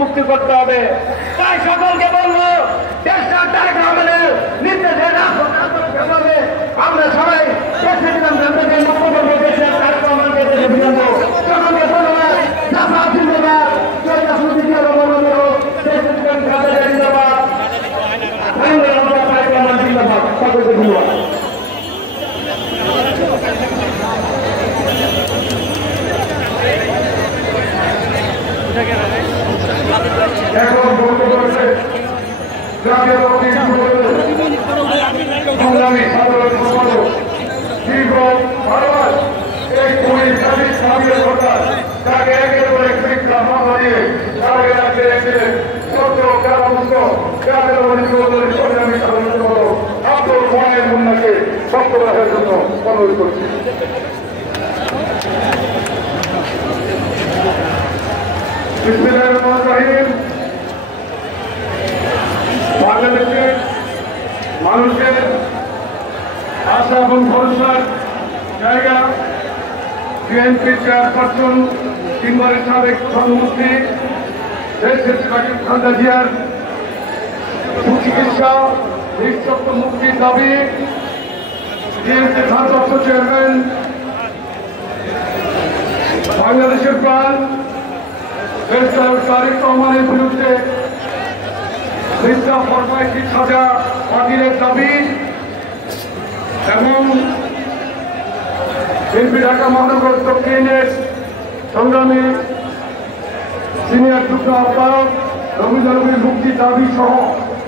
মুক্তি করতে হবে। তাই সকলকে বলবো দেশটা তারেক রহমানের নির্দেশে আমরা সবাই দেশে দিলাম দেশের তারেক রহমানকে দেশে ফিরাবো। সকলকে ধন্যবাদ। জামাত জিন্দাবাদ, সকলকে ধন্যবাদ। এখন বক্তব্য রয়েছে জাতীয় সংগ্রামী সাধারণ সম্পাদক দীর্ঘ 12 মাস এই পুলিশ সামনের কথা তাকে একের পর এক শিক্ষা মামলা দিয়ে তাকে রাখতে রেখেছিলেন সত্য কারামুক্ত জাতীয় সংগ্রামী সাধারণ সম্পাদক আব্দুল মোয়ায়েন মুন্নাকে বক্তব্য রাখার জন্য অনুরোধ করছি। বাংলাদেশের মানুষের আশা এবং ভরসার জায়গা বিএনপি চেয়ারপারসন তিনবারের সাবেক প্রধানমন্ত্রী দেশের খালেদা জিয়ার সুচিকিৎসা নিঃশব্দ মুক্তির দাবি বিএনপি ভারপ্রাপ্ত চেয়ারম্যান বাংলাদেশের প্রাণ তারেক রহমানের বিরুদ্ধে মিথ্যা ফরমাইশি সাজা বাতিলের দাবি এবং বিএনপি ঢাকা মহানগর দক্ষিণের সংগ্রামী সিনিয়র যুগ্ম আহ্বায়ক রবীন্দ্র মুক্তির দাবি সহ